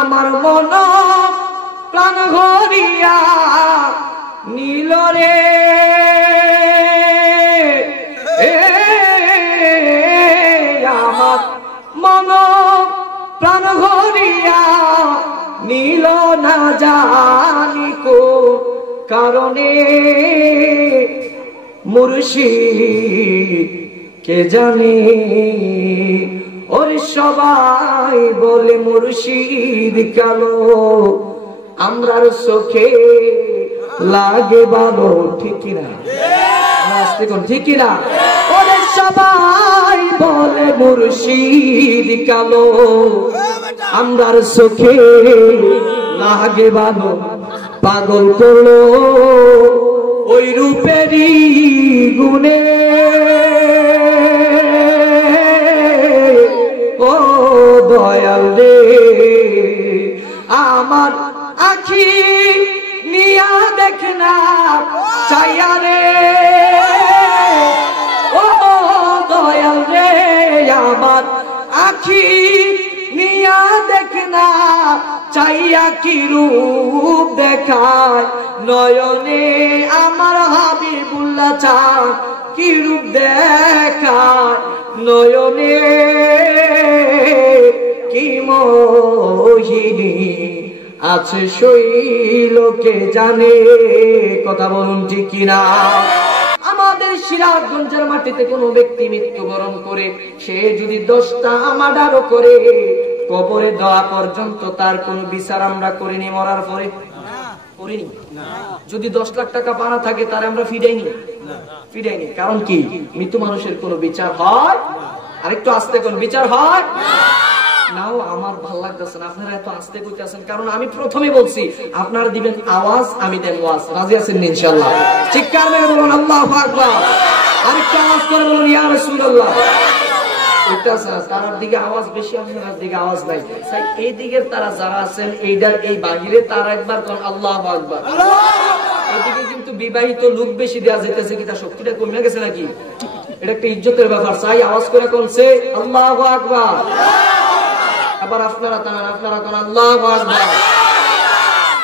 আমার মন প্রাণ ভরিয়া নীল রে আমার মন প্রাণ ভরিয়া নীল না জানি কো কারণে মুর্শিদ কে জানে ওরে সবাই বলে মুর্শিদ কালো আমরার চোখে লাগে ভালো ঠিক কিনা আস্তে কোন ঠিক কিনা ওরে সবাই বলে মুর্শিদ কালো আমরার চোখে লাগে ভালো পাগল করলো ওই রূপেরই গুণে ও দয়াল রে আমার আখি নিয়া দেখ না চাইয়া রে ও দয়াল রে আমার আখি নিয়া দেখ না চাইয়া কি রূপ দেখায় নয়নে আমার হাবিবুল্লাহ চান কি রূপ দেখায় নয়নে কি মোহিনী আছে শৈলকে জানে কথা বলুন ঠিক কিনা আমাদের সিরাজগঞ্জের মাটিতে কোনো ব্যক্তি মৃত্যুবরণ করে সে যদি 10টা আমাডারও করে কবরে দেওয়া পর্যন্ত তার কোন বিচার আমরা করিনি মরার পরে করিনি যদি 10 লাখ টাকা পানা থাকে তার আমরা ফিরাইনি কারণ কি মৃত্যু মানুষের কোনো বিচার হয় আরেকটু আস্তে কোন বিচার হয় নাও আমার ভালো লাগতেছে না আপনারা এত আস্তে কইতেছেন কারণ আমি প্রথমে বলছি আপনারা দিবেন আওয়াজ আমি দেব ওয়াজ রাজি আছেন ইনশাআল্লাহ চিৎকার মেরে বলুন আল্লাহু আকবার আরেকটু আওয়াজ করে বলুন ইয়া রাসূলুল্লাহ তারার দিকে আওয়াজ বেশি আপনার দিকে আওয়াজ নাই এই দিকের তারা যারা আছেন এইটার এই বাহিরে তারা একবার কোন আল্লাহু আকবার এদিকে কিন্তু বিবাহিত লোক বেশি দেয়া যাইতেছে কি তার শক্তিটা কমে গেছে নাকি এটা একটা ইজ্জতের ব্যাপার চাই আওয়াজ করে কোনছে আল্লাহু আকবার আবার আপনারা কোন আল্লাহু আকবার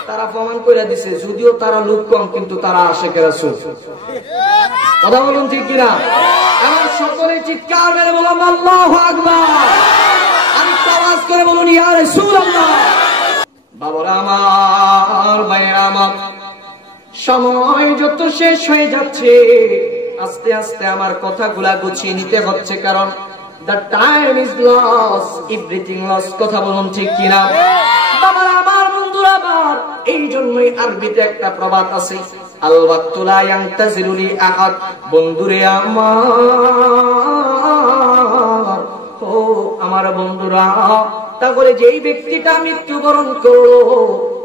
তারা প্রমাণ করে দিছে যদিও তারা লোক কম কিন্তু তারা আশিকের রাসূল কথা বলুন ঠিক কিনা আমার সকলে চিৎকার মেরে বলুন আল্লাহু আকবার আমি আওয়াজ করে বলুন ইয়া রাসূলুল্লাহ বাবারা আমার ভাইরা আমার সময় যত শেষ হয়ে যাচ্ছে আস্তে আস্তে আমার কথাগুলা গুছিয়ে নিতে হচ্ছে কারণ the time is lost everything lost কথা বলুন ঠিক কিনা বাবারা আমার বন্ধুরা আমার এই জন্যই আরবিতে একটা প্রবাদ আছে আল ওয়াক্তু লা ইয়ানতাজিরু লি আহাদ বন্ধুরে আমার বন্ধুরা তাহলে যেই ব্যক্তিটা মৃত্যুবরণ করলো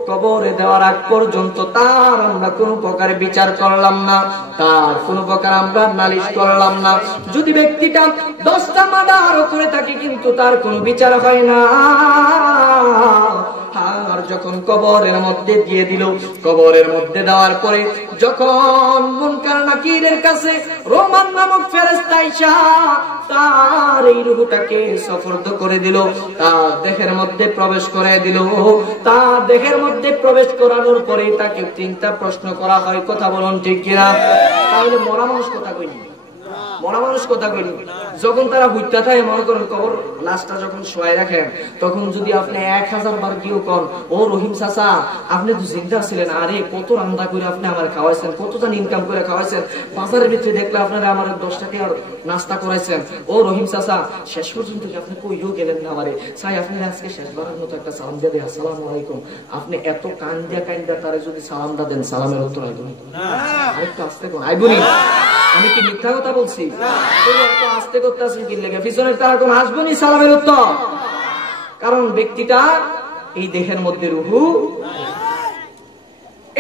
কবরে দেওয়ার আগ পর্যন্ত তার আমরা কোন প্রকার বিচার করলাম না তার কোন প্রকার আমরা নালিশ করলাম না যদি ব্যক্তিটা 10টা মার্ডার করে থাকে কিন্তু তার কোনো বিচার হয় না আর যখন কবরের মধ্যে দিয়ে দিল কবরের মধ্যে দেওয়ার পরে যখন মুনকার নাকিরের কাছে রোমান নামক ফেরেশতা আইসা তার এই রূহটাকে সুপর্দ করে দিল তার দেহের মধ্যে প্রবেশ করায় দিল তার দেহের মধ্যে প্রবেশ করানোর পরে তাকে 3টা প্রশ্ন করা হয় কথা বলুন ঠিক কিনা তাহলে মরা মানুষ কথা কইনি মরা মানুষ কথা কইনি যখন তারা হুইত্যা থাকে মনে করেন কবর লাশটা যখন শোয়াই রাখেন তখন যদি আপনি 1000 বার গিয়েও কোন ও রহিম চাচা আপনি তো জিন্দা ছিলেন আরে কত রান্না করে আপনি আমার খাওয়াইছেন কতটা ইনকাম করে খাওয়াইছেন বাজারের ভিতরে দেখলে আপনারা আমার 10 টাকা নাস্তা করাইছেন ও রহিম চাচা শেষ পর্যন্ত কি আপনি কইও গেলেন না আমারে চাই আপনি আজকে শেষবারের মতো একটা সালাম দিয়ে দেন আসসালামু আলাইকুম আপনি এত কান্দা তারে যদি সালামটা দেন সালামের উত্তর আইবো না আরেকটু আস্তে কোন আইবো না আমি কি মিথ্যা কথা বলছি তো আস্তে করতেছেন কি লাগে পিছনের তারা কোন আসবেনি সালামের উত্তর কারণ ব্যক্তিটা এই দেহের মধ্যে রূহু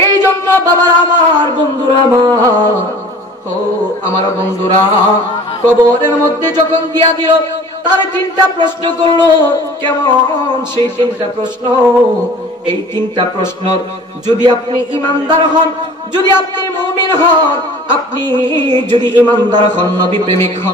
এই জন্য বাবারা আমার বন্ধুরা আমার বন্ধুরা কবরের মধ্যে যখন দিয়া দিল তার 3টা প্রশ্ন করলো কেমন সেই 3টা প্রশ্ন এই 3টা প্রশ্ন যদি আপনি ঈমানদার হন যদি আপনি মুমিন হন আপনি যদি ঈমানদার হন নবী প্রেমিক হন